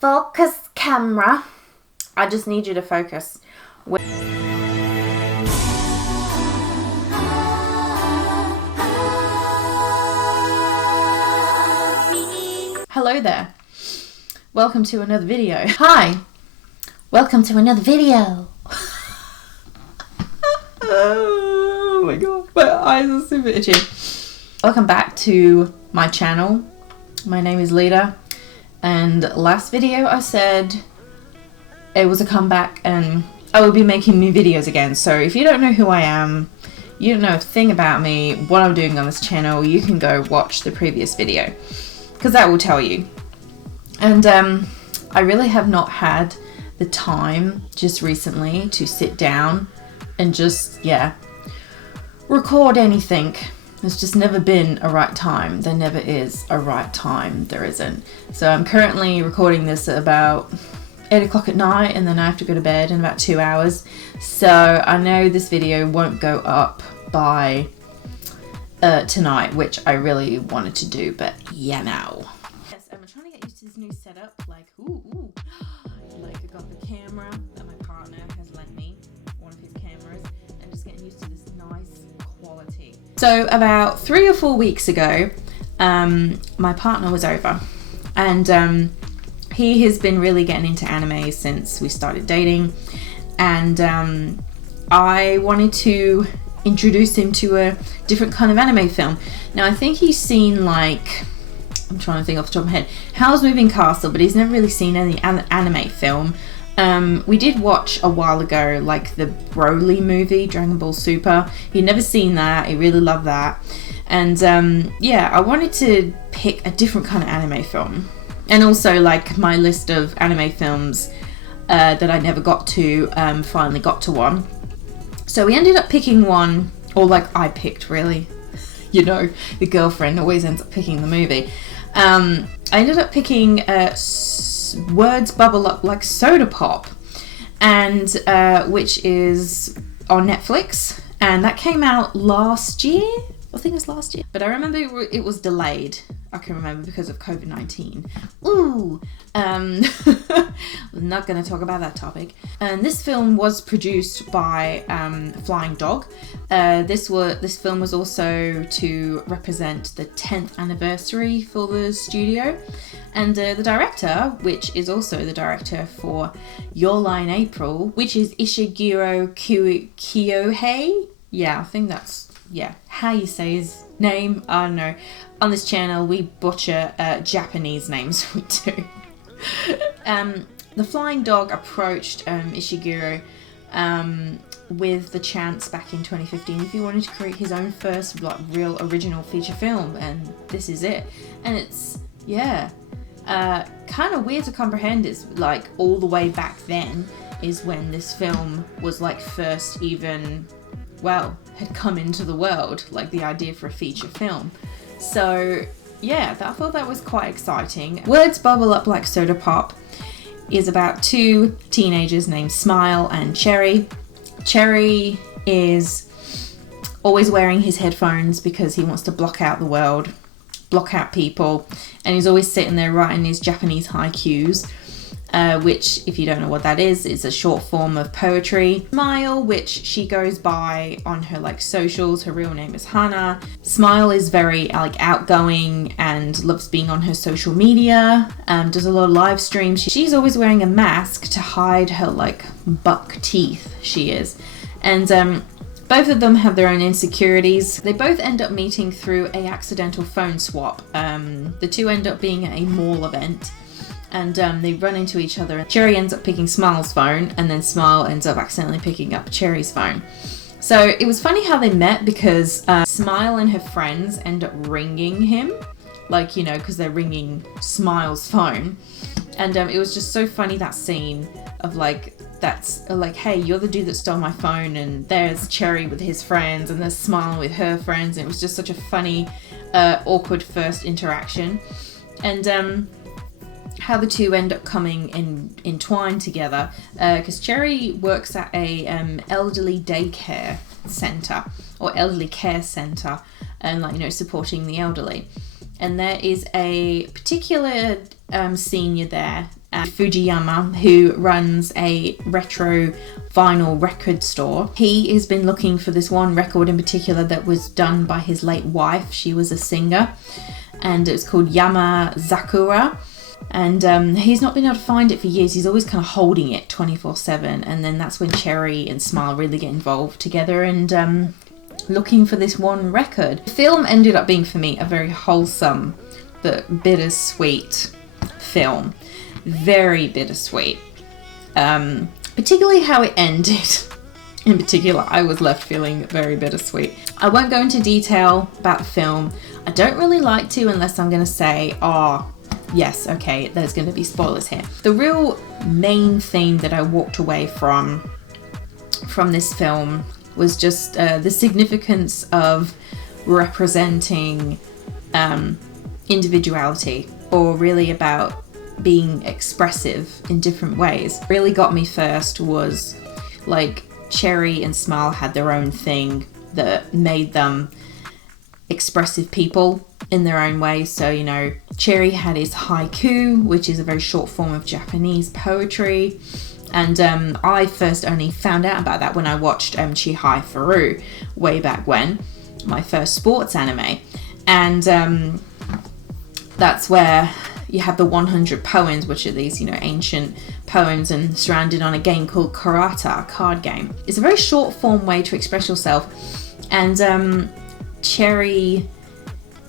Focus, camera. I just need you to focus. Hello there. Welcome to another video. Hi. Welcome to another video. Oh my god, my eyes are super itchy. Welcome back to my channel. My name is Lita, and last video I said it was a comeback and I will be making new videos again. So if you don't know who I am, you don't know a thing about me, what I'm doing on this channel, you can go watch the previous video because that will tell you. And I really have not had the time just recently to sit down and just, record anything. There's just never been a right time. There never is a right time. There isn't. So I'm currently recording this at about 8 o'clock at night, and then I have to go to bed in about 2 hours. So I know this video won't go up by tonight, which I really wanted to do, but yeah, now. Yes, I'm trying to get used to this new setup. Like, ooh. Like, I got the camera that my partner has lent me, one of his cameras, and just getting used to this nice quality. So about 3 or 4 weeks ago, my partner was over, and he has been really getting into anime since we started dating, and I wanted to introduce him to a different kind of anime film. Now I think he's seen, like, I'm trying to think off the top of my head, Howl's Moving Castle, but he's never really seen any anime film. We did watch a while ago, like, the Broly movie, Dragon Ball Super. He'd never seen that. He really loved that. And I wanted to pick a different kind of anime film. And also, like, my list of anime films that I never got to, finally got to one. So we ended up picking one, or like I picked, really. You know, the girlfriend always ends up picking the movie. I ended up picking Words Bubble Up Like Soda Pop, and which is on Netflix, and that came out last year. I think it was last year, but I remember it was delayed. I can remember because of COVID-19. Ooh, I'm not going to talk about that topic. And this film was produced by Flying Dog. This film was also to represent the 10th anniversary for the studio. And the director, which is also the director for Your Lie in April, which is Ishiguro Kiyohei. Yeah, I think that's, how you say his name. I don't know. On this channel, we butcher Japanese names, we do. The Flying Dog approached Ishiguro with the chance back in 2015 if he wanted to create his own first, like, real original feature film, and this is it. And it's, kind of weird to comprehend. It's like all the way back then is when this film was, like, first even, had come into the world, like the idea for a feature film. So I thought that was quite exciting. Words Bubble Up Like Soda Pop is about two teenagers named Smile and Cherry. Cherry is always wearing his headphones because he wants to block out the world, block out people, and he's always sitting there writing his Japanese haikus, which, if you don't know what that is a short form of poetry. Smile, which she goes by on her, like, socials, her real name is Hana. Smile is very, like, outgoing and loves being on her social media, does a lot of live streams. She's always wearing a mask to hide her, like, buck teeth, she is. And both of them have their own insecurities. They both end up meeting through a accidental phone swap. The two end up being at a mall event, and they run into each other. Cherry ends up picking Smile's phone, and then Smile ends up accidentally picking up Cherry's phone. So it was funny how they met, because Smile and her friends end up ringing him, like, because they're ringing Smile's phone. And it was just so funny, that scene of, like, that's like, hey, you're the dude that stole my phone, and there's Cherry with his friends, and there's Smile with her friends. And it was just such a funny, awkward first interaction. And how the two end up coming entwined together, because Cherry works at a elderly daycare center, or elderly care center, and, like, supporting the elderly. And there is a particular senior there Fujiyama, who runs a retro vinyl record store. He has been looking for this one record in particular that was done by his late wife. She was a singer, and it was called Yamazakura. And he's not been able to find it for years. He's always kind of holding it 24/7. And then that's when Cherry and Smile really get involved together and looking for this one record. The film ended up being, for me, a very wholesome but bittersweet film. Very bittersweet. Particularly how it ended. In particular, I was left feeling very bittersweet. I won't go into detail about the film. I don't really like to unless I'm going to say, oh, yes, okay, there's going to be spoilers here. The real main theme that I walked away from this film was just the significance of representing individuality, or really about being expressive in different ways. What really got me first was like Cherry and Smile had their own thing that made them expressive people in their own way. So, you know, Cherry had his haiku, which is a very short form of Japanese poetry. And I first only found out about that when I watched Chihai Furu way back when, my first sports anime. And that's where you have the 100 poems, which are these, you know, ancient poems and surrounded on a game called Karata, a card game. It's a very short form way to express yourself. And Cherry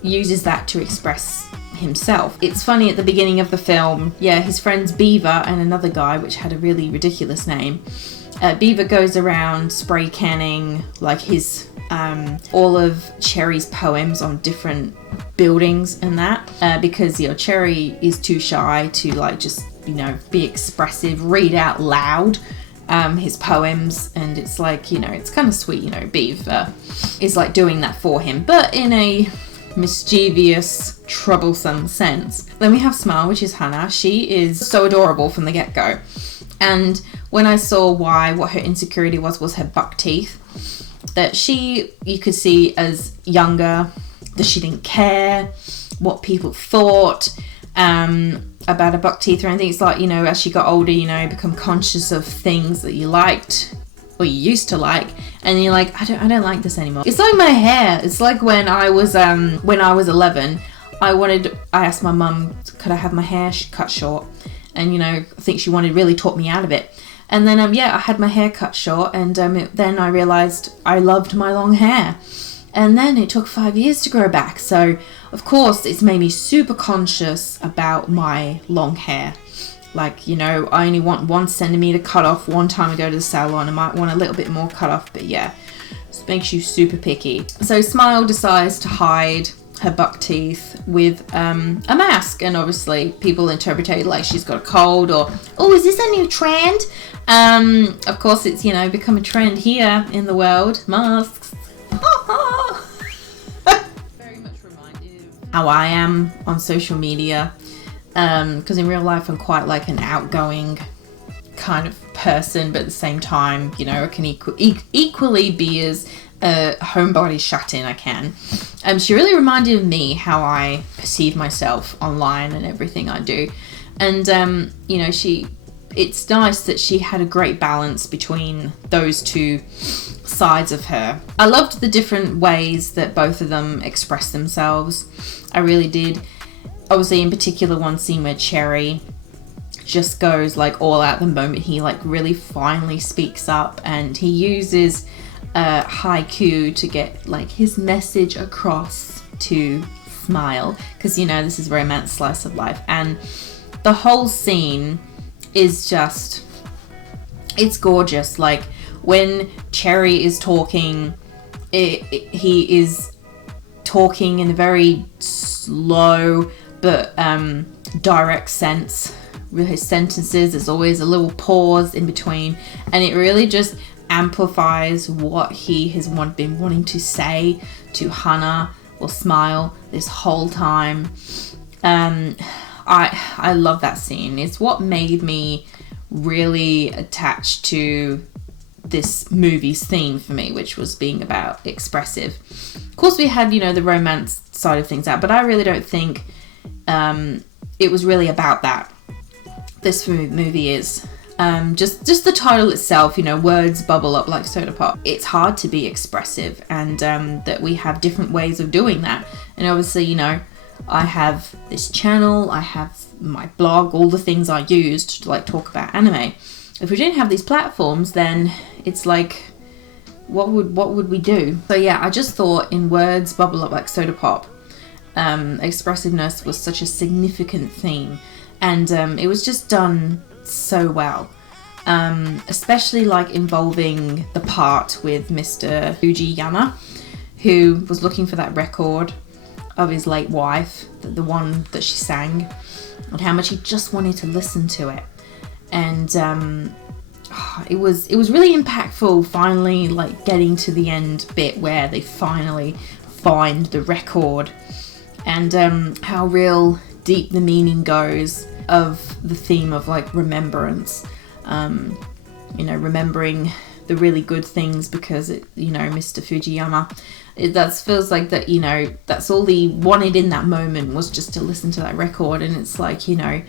uses that to express himself. It's funny, at the beginning of the film, his friends Beaver and another guy, which had a really ridiculous name. Beaver goes around spray canning like his all of Cherry's poems on different buildings and that, because, you know, Cherry is too shy to like just, you know, be expressive, read out loud his poems. And it's like, you know, it's kind of sweet, you know, Beaver is like doing that for him, but in a mischievous, troublesome sense. Then we have Smile, which is Hana. She is so adorable from the get-go. And when I saw what her insecurity was her buck teeth, that you could see as younger, that she didn't care what people thought about her buck teeth or anything. It's like, you know, as she got older, you know, become conscious of things that you liked or you used to like, and you're like, I don't like this anymore. It's like my hair. It's like when I was 11, I asked my mum, could I have my hair cut short? And, you know, I think she really talked me out of it. And then, I had my hair cut short, and then I realised I loved my long hair. And then it took 5 years to grow back. So, of course, it's made me super conscious about my long hair. Like, you know, I only want 1 centimetre cut off one time I go to the salon. I might want a little bit more cut off, but yeah, it makes you super picky. So Smile decides to hide her buck teeth with a mask, and obviously people interpret it like she's got a cold, or, oh, is this a new trend? Of course, it's, you know, become a trend here in the world. Masks. Very much reminded of how I am on social media, because in real life I'm quite like an outgoing kind of person, but at the same time, you know, I can equally be as homebody shut in I can. She really reminded of me, how I perceive myself online and everything I do. And you know, it's nice that she had a great balance between those two sides of her. I loved the different ways that both of them expressed themselves. I really did. Obviously, in particular, one scene where Cherry just goes like all out the moment he like really finally speaks up, and he uses haiku to get like his message across to Smile, because, you know, this is romance slice of life, and the whole scene is just, it's gorgeous. Like when Cherry is talking, he is talking in a very slow but direct sense with his sentences. There's always a little pause in between, and it really just amplifies what he has been wanting to say to Hana or Smile this whole time. I love that scene. It's what made me really attached to this movie's theme for me, which was being about expressive. Of course, we had, you know, the romance side of things out, but I really don't think it was really about that. this movie is. Just the title itself, you know, words bubble up like soda pop. It's hard to be expressive, and that we have different ways of doing that. And obviously, you know, I have this channel, I have my blog, all the things I used to like talk about anime. If we didn't have these platforms, then it's like, what would we do? So yeah, I just thought in words bubble up like soda pop, expressiveness was such a significant theme, and it was just done so well, especially like involving the part with Mr. Fujiyama, who was looking for that record of his late wife, the one that she sang, and how much he just wanted to listen to it. And it was really impactful, finally like getting to the end bit where they finally find the record, and how real deep the meaning goes of the theme of like remembrance, you know, remembering the really good things, because it, you know, Mr. Fujiyama, that feels like that, you know, that's all he wanted in that moment was just to listen to that record. And it's like, you know,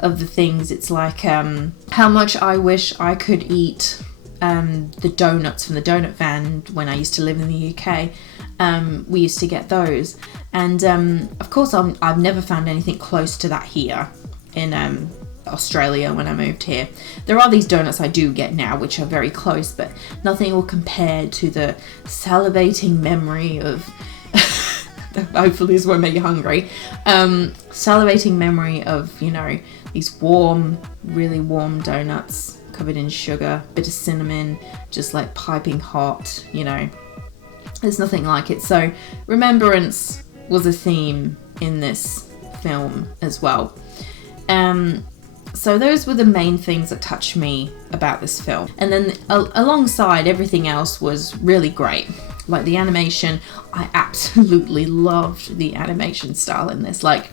of the things, it's like how much I wish I could eat the donuts from the donut van when I used to live in the UK. We used to get those, and of course I've never found anything close to that here in Australia when I moved here. There are these donuts I do get now which are very close, but nothing will compare to the salivating memory of hopefully this won't make you hungry, salivating memory of, you know, these warm, really warm donuts covered in sugar, bit of cinnamon, just like piping hot, you know. There's nothing like it. So remembrance was a theme in this film as well. So those were the main things that touched me about this film. And then alongside everything else was really great. Like the animation, I absolutely loved the animation style in this. Like,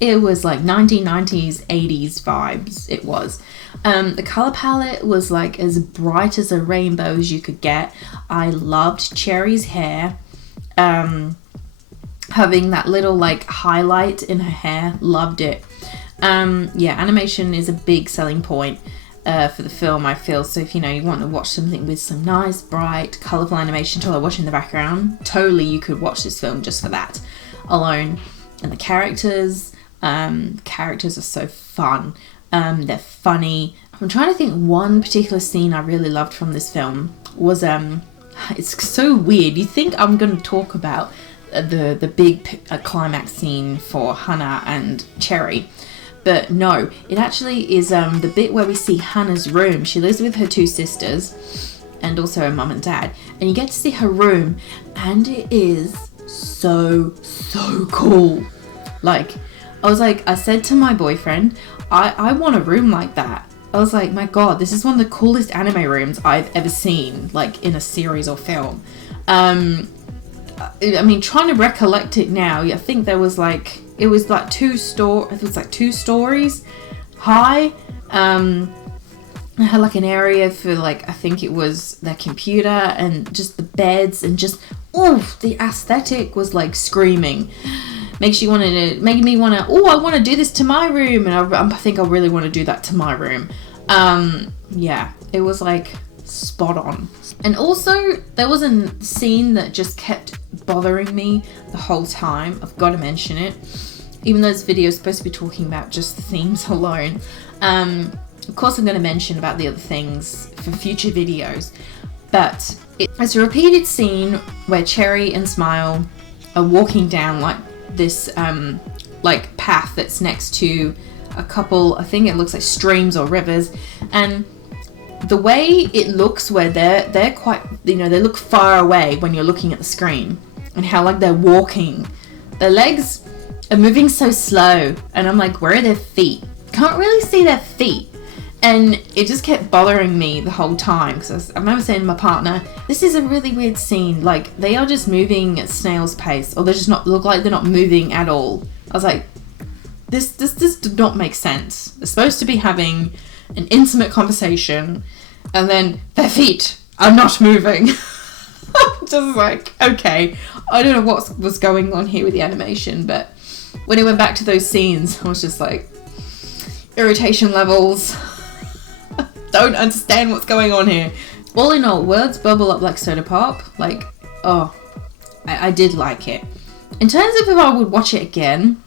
it was like 1990s, 80s vibes, it was. The color palette was like as bright as a rainbow as you could get. I loved Cherry's hair. Having that little like highlight in her hair, loved it. Yeah, animation is a big selling point for the film, I feel. So if, you know, you want to watch something with some nice, bright, colourful animation to watch in the background, totally you could watch this film just for that alone. And the characters are so fun. They're funny. I'm trying to think, one particular scene I really loved from this film was, it's so weird. You think I'm going to talk about the big climax scene for Hana and Cherry. But no, it actually is the bit where we see Hannah's room. She lives with her two sisters and also her mum and dad. And you get to see her room, and it is so cool. Like, I said to my boyfriend, I want a room like that. I was like, my God, this is one of the coolest anime rooms I've ever seen, like in a series or film. I mean, trying to recollect it now, I think there was like, it was like two stories high. It had like an area for like, I think it was their computer and just the beds, and just, the aesthetic was like screaming. Made me want to, I want to do this to my room, and I think I really want to do that to my room. Yeah, it was like spot on. And also there was a scene that just kept bothering me the whole time. I've got to mention it, even though this video is supposed to be talking about just the themes alone. Of course I'm going to mention about the other things for future videos, but it's a repeated scene where Cherry and Smile are walking down like this like path that's next to a couple, I think it looks like streams or rivers, and the way it looks where they're quite, you know, they look far away when you're looking at the screen, and how like they're walking, their legs are moving so slow, and I'm like, where are their feet? Can't really see their feet. And it just kept bothering me the whole time, because I remember saying to my partner, this is a really weird scene, like they are just moving at snail's pace, or they just look like they're not moving at all. I was like, this did not make sense. They're supposed to be having an intimate conversation, and then their feet are not moving. Just like, okay, I don't know what was going on here with the animation, but when it went back to those scenes, I was just like, irritation levels. Don't understand what's going on here. All in all, words bubble up like soda pop. Like, oh, I did like it. In terms of if I would watch it again,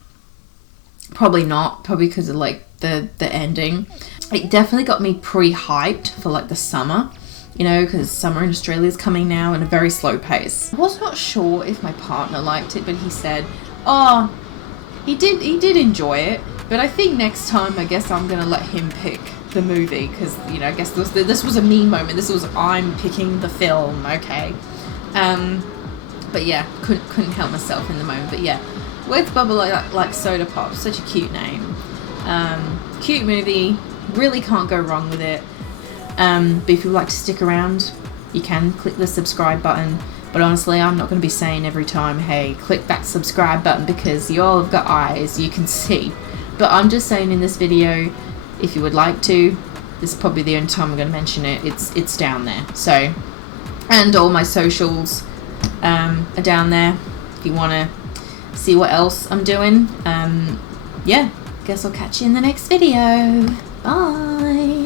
probably not. Probably because of like the ending. It definitely got me pre-hyped for like the summer. You know, because summer in Australia is coming now at a very slow pace. I was not sure if my partner liked it, but he said, oh, he did enjoy it. But I think next time, I guess I'm going to let him pick the movie. Because, you know, I guess this was a me moment. This was, I'm picking the film, okay? But yeah, couldn't help myself in the moment. But yeah, Words Bubble like soda pop. Such a cute name. Cute movie. Really can't go wrong with it. But if you'd like to stick around, you can click the subscribe button. But honestly, I'm not going to be saying every time, hey, click that subscribe button, because you all have got eyes, you can see. But I'm just saying in this video, if you would like to, this is probably the only time I'm going to mention it. It's down there. So, and all my socials are down there if you want to see what else I'm doing. Yeah, guess I'll catch you in the next video. Bye.